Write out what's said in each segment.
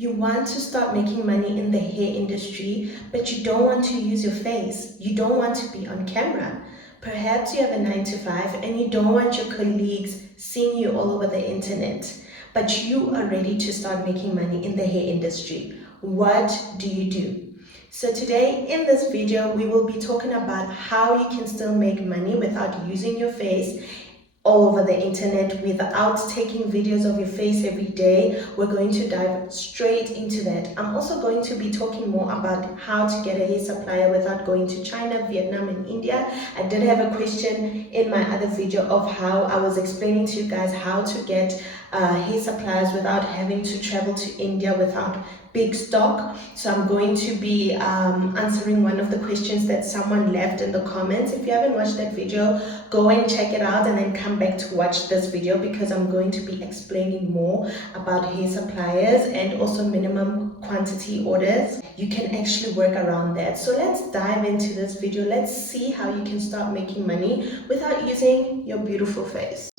You want to start making money in the hair industry, but you don't want to use your face. You don't want to be on camera. Perhaps you have a 9 to 5 and you don't want your colleagues seeing you all over the internet, but you are ready to start making money in the hair industry. What do you do? So today in this video, we will be talking about how you can still make money without using your face all over the internet without taking videos of your face every day. We're going to dive straight into that. I'm also going to be talking more about how to get a hair supplier without going to China, Vietnam, and India. I did have a question in my other video of how I was explaining to you guys how to get hair suppliers without having to travel to India without big stock. So I'm going to be answering one of the questions that someone left in the comments. If you haven't watched that video, go and check it out and then come back to watch this video, because I'm going to be explaining more about hair suppliers and also minimum quantity orders. You can actually work around that. So let's dive into this video. Let's see how you can start making money without using your beautiful face.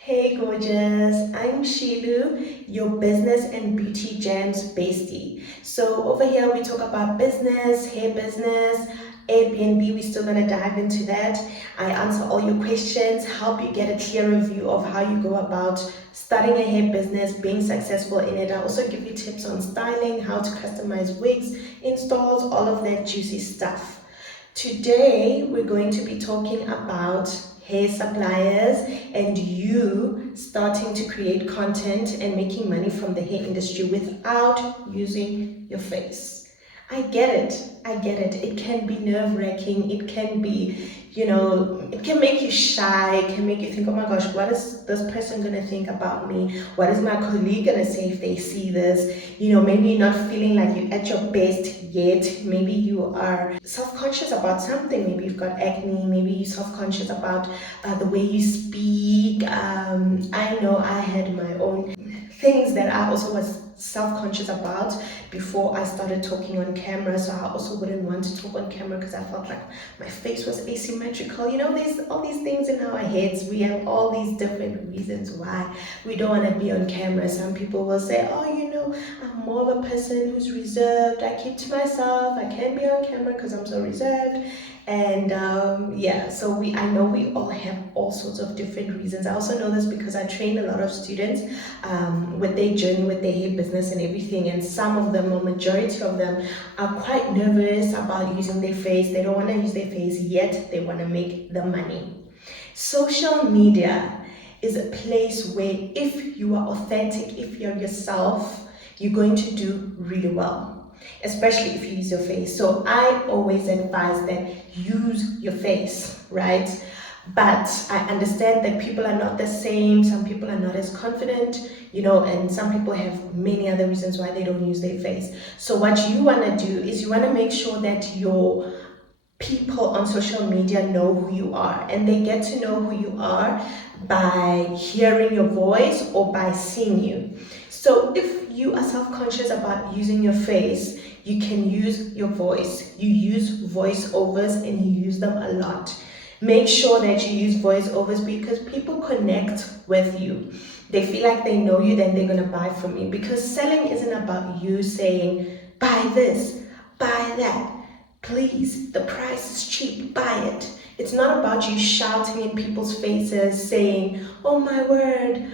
Hey gorgeous, I'm Shilu, your business and beauty gems bestie. So over here we talk about business, hair business, Airbnb. We're still gonna dive into that. I answer all your questions, help you get a clearer view of how you go about starting a hair business, being successful in it. I also give you tips on styling, how to customize wigs, installs, all of that juicy stuff. Today we're going to be talking about hair suppliers and you starting to create content and making money from the hair industry without using your face. I get it. It can be nerve-wracking. It can be, it can make you shy. It can make you think, oh my gosh, what is this person gonna think about me? What is my colleague gonna say if they see this? Maybe you're not feeling like you're at your best yet. Maybe you are self-conscious about something. Maybe you've got acne. Maybe you're self-conscious about the way you speak. I know I had my own things that I also was self-conscious about before I started talking on camera. So I also wouldn't want to talk on camera because I felt like my face was asymmetrical. There's all these things in our heads. We have all these different reasons why we don't want to be on camera. Some people will say, oh, I'm more of a person who's reserved. I keep to myself. I can't be on camera because I'm so reserved. And so I know we all have all sorts of different reasons. I also know this because I train a lot of students with their journey with their hair business and everything, and some of them, or majority of them, are quite nervous about using their face. They don't want to use their face, yet they want to make the money. Social media is a place where if you are authentic, if you're yourself, you're going to do really well, especially if you use your face. So I always advise that use your face, right? But I understand that people are not the same. Some people are not as confident, and some people have many other reasons why they don't use their face. So what you want to do is you want to make sure that your people on social media know who you are, and they get to know who you are by hearing your voice or by seeing you. So if you are self-conscious about using your face, you can use your voice. You use voiceovers and you use them a lot. Make sure that you use voiceovers because people connect with you. They feel like they know you, then they're going to buy from you. Because selling isn't about you saying, buy this, buy that. Please, the price is cheap, buy it. It's not about you shouting in people's faces saying, oh my word,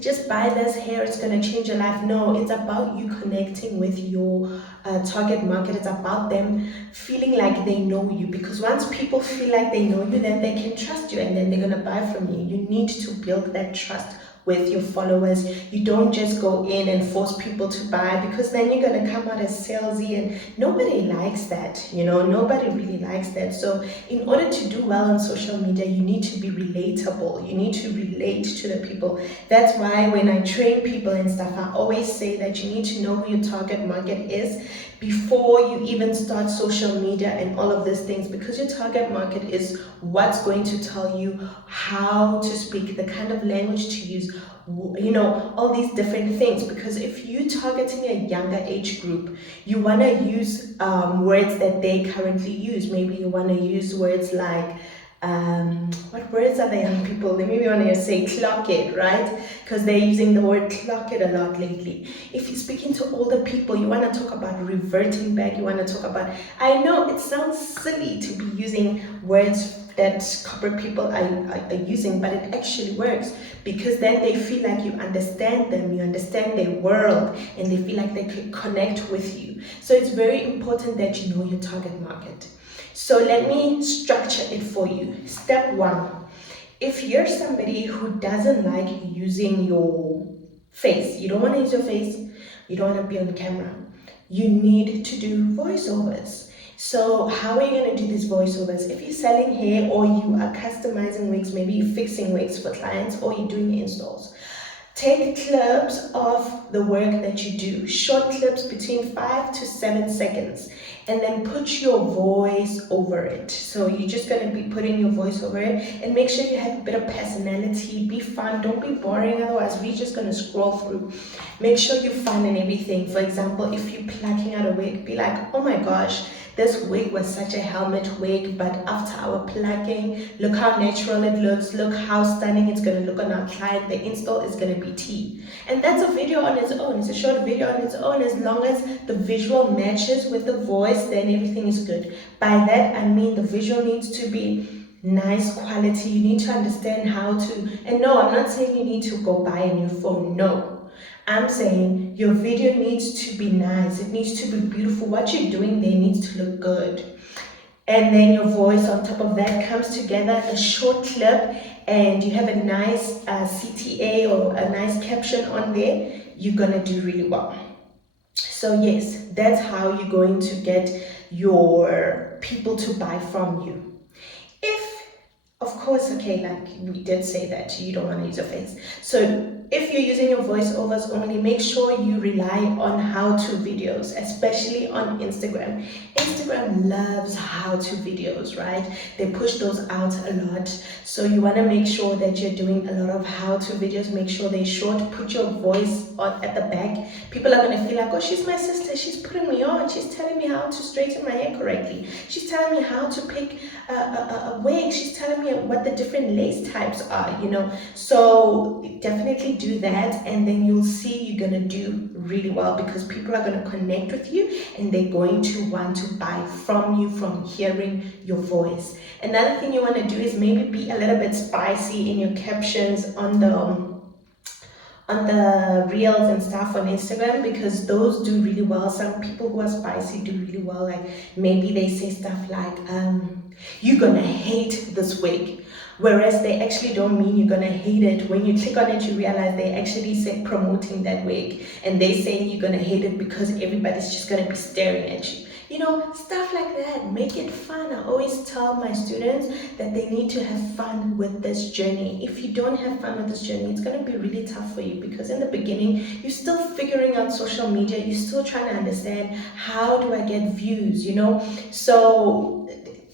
just buy this hair, it's going to change your life. No, it's about you connecting with your target market. It's about them feeling like they know you, because once people feel like they know you, then they can trust you and then they're going to buy from you. You need to build that trust with your followers. You don't just go in and force people to buy, because then you're going to come out as salesy, and nobody likes that. Nobody really likes that. So in order to do well on social media, you need to be relatable. You need to relate to the people. That's why when I train people and stuff, I always say that you need to know who your target market is before you even start social media and all of these things, because your target market is what's going to tell you how to speak, the kind of language to use, all these different things. Because if you're targeting a younger age group, you want to use words that they currently use. Maybe you want to use words like what words are the young people? Let me be honest, say clock it, right? Because they're using the word clock it a lot lately. If you're speaking to older people, you want to talk about reverting back, you want to talk about, I know it sounds silly to be using words that corporate people are using, but it actually works because then they feel like you understand them, you understand their world, and they feel like they can connect with you. So it's very important that you know your target market. So let me structure it for you. Step one, if you're somebody who doesn't like using your face, you don't want to use your face, you don't want to be on camera, you need to do voiceovers. So how are you going to do these voiceovers? If you're selling hair or you are customizing wigs, maybe you're fixing wigs for clients or you're doing installs, take clips of the work that you do, short clips between 5 to 7 seconds, and then put your voice over it. So you're just going to be putting your voice over it, and make sure you have a bit of personality. Be fun, don't be boring, otherwise we're just going to scroll through. Make sure you're fun and everything. For example, if you're plucking out a wig, be like, oh my gosh, this wig was such a helmet wig, but after our plucking, look how natural it looks, look how stunning it's going to look on our client. The install is going to be tea. And that's a video on its own. It's a short video on its own. As long as the visual matches with the voice, then everything is good. By that, I mean the visual needs to be nice quality. You need to understand how to, and no, I'm not saying you need to go buy a new phone. No. I'm saying your video needs to be nice. It needs to be beautiful. What you're doing there needs to look good. And then your voice on top of that comes together, a short clip, and you have a nice CTA or a nice caption on there, you're gonna do really well. So yes, that's how you're going to get your people to buy from you. If, of course, okay, like we did say that you don't want to use your face. So if you're using your voiceovers only, make sure you rely on how-to videos, especially on Instagram. Instagram loves how-to videos, right? They push those out a lot. So you want to make sure that you're doing a lot of how-to videos. Make sure they're short. Put your voice on at the back. People are going to feel like, oh, she's my sister. She's putting me on. She's telling me how to straighten my hair correctly. She's telling me how to pick a wig. She's telling me what the different lace types are, you know. So definitely do that, and then you'll see you're gonna do really well because people are gonna connect with you and they're going to want to buy from you from hearing your voice. Another thing you want to do is maybe be a little bit spicy in your captions on the reels and stuff on Instagram, because those do really well. Some people who are spicy do really well. Like maybe they say stuff like, you're gonna hate this wig. Whereas they actually don't mean you're gonna hate it. When you click on it, you realize they actually say promoting that wig, and they say you're gonna hate it because everybody's just gonna be staring at you. You know, stuff like that. Make it fun. I always tell my students that they need to have fun with this journey. If you don't have fun with this journey, it's going to be really tough for you, because in the beginning, you're still figuring out social media. You're still trying to understand, how do I get views, you know? So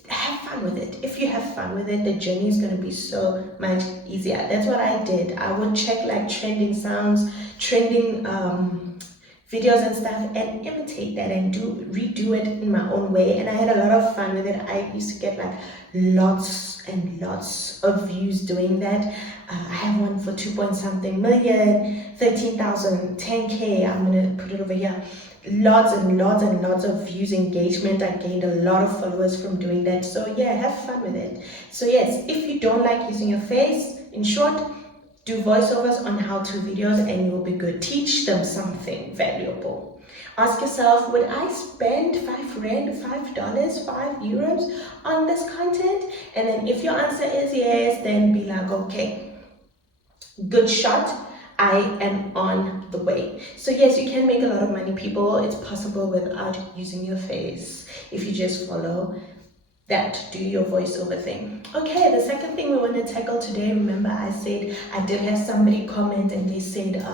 have fun with it. If you have fun with it, the journey is going to be so much easier. That's what I did. I would check like trending sounds, trending videos and stuff, and imitate that and redo it in my own way. And I had a lot of fun with it. I used to get like lots and lots of views doing that. I have one for 2 point something million, 13,000, 10K. I'm gonna put it over here. Lots and lots and lots of views, engagement. I gained a lot of followers from doing that. So yeah, have fun with it. So yes, if you don't like using your face, in short, do voiceovers on how-to videos and you will be good. Teach them something valuable. Ask yourself, would I spend $5, €5 on this content? And then if your answer is yes, then be like, okay, good shot. I am on the way. So yes, you can make a lot of money, people. It's possible without using your face if you just follow that, do your voiceover thing. Okay, the second thing we want to tackle today, remember I said I did have somebody comment and they said,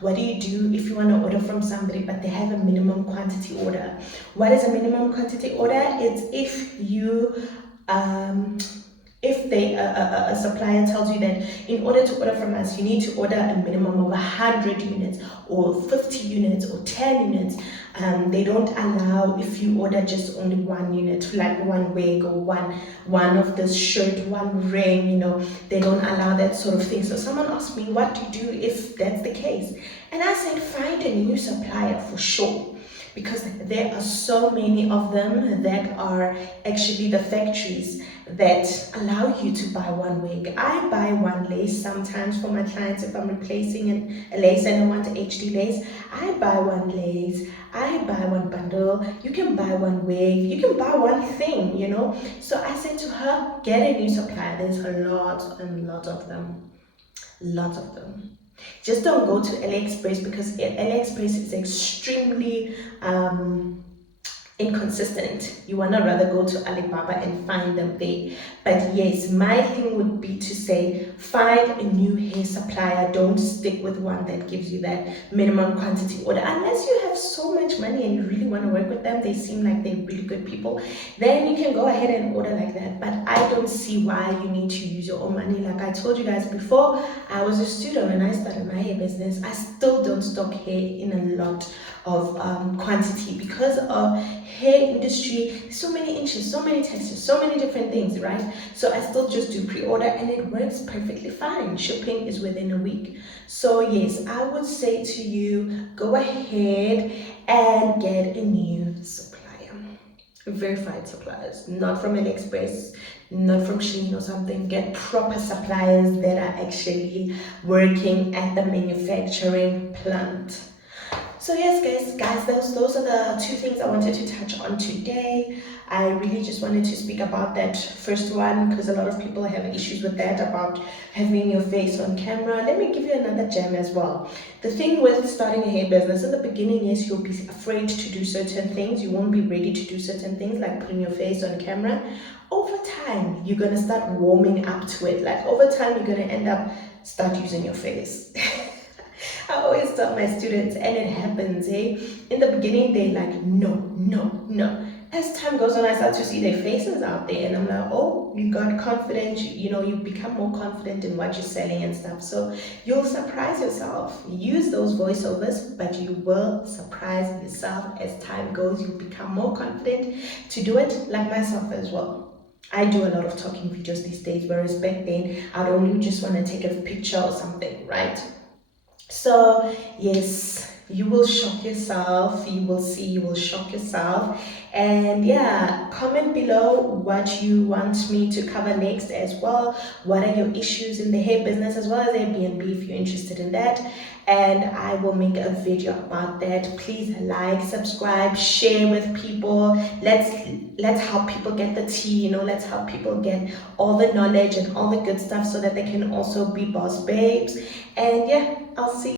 what do you do if you want to order from somebody but they have a minimum quantity order? What is a minimum quantity order? It's if you If a supplier tells you that in order to order from us, you need to order a minimum of 100 units or 50 units or 10 units, they don't allow if you order just only 1 unit, like one wig or one of this shirt, one ring, they don't allow that sort of thing. So someone asked me, what to do if that's the case? And I said, find a new supplier for sure, because there are so many of them that are actually the factories that allow you to buy one wig. I buy one lace sometimes for my clients if I'm replacing a lace and I want an HD lace. I buy one lace, I buy one bundle, you can buy one wig, you can buy one thing, So I said to her, get a new supplier. There's a lot and lots of them. Lots of them. Just don't go to AliExpress, because AliExpress is extremely inconsistent. You want to rather go to Alibaba and find them there. But yes, my thing would be to say, find a new hair supplier. Don't stick with one that gives you that minimum quantity order, unless you have so much money and you really want to work with them. They seem like they're really good people, then you can go ahead and order like that. But I don't see why you need to use your own money. Like I told you guys before, I was a student and I started my hair business. I still don't stock hair in a lot of quantity, because of hair industry, so many inches, so many textures, so many different things, right? So I still just do pre-order and it works perfectly fine. Shipping is within a week. So yes, I would say to you, go ahead and get a new supplier. Verified suppliers, not from AliExpress, not from Shein or something. Get proper suppliers that are actually working at the manufacturing plant. So yes, guys, those are the two things I wanted to touch on today. I really just wanted to speak about that first one, because a lot of people have issues with that, about having your face on camera. Let me give you another gem as well. The thing with starting a hair business, in the beginning, yes, you'll be afraid to do certain things. You won't be ready to do certain things, like putting your face on camera. Over time, you're going to start warming up to it. Like over time, you're going to end up start using your face. I always tell my students, and it happens, in the beginning, they're like, no, no, no. As time goes on, I start to see their faces out there, and I'm like, oh, you got confident, you become more confident in what you're selling and stuff. So you'll surprise yourself. Use those voiceovers, but you will surprise yourself as time goes. You'll become more confident to do it, like myself as well. I do a lot of talking videos these days, whereas back then, I'd only just want to take a picture or something, right? So yes, you will shock yourself. You will see, you will shock yourself. And yeah, comment below what you want me to cover next as well. What are your issues in the hair business, as well as Airbnb, if you're interested in that. And I will make a video about that. Please like, subscribe, share with people. Let's help people get the tea, let's help people get all the knowledge and all the good stuff, so that they can also be boss babes. And yeah, I'll see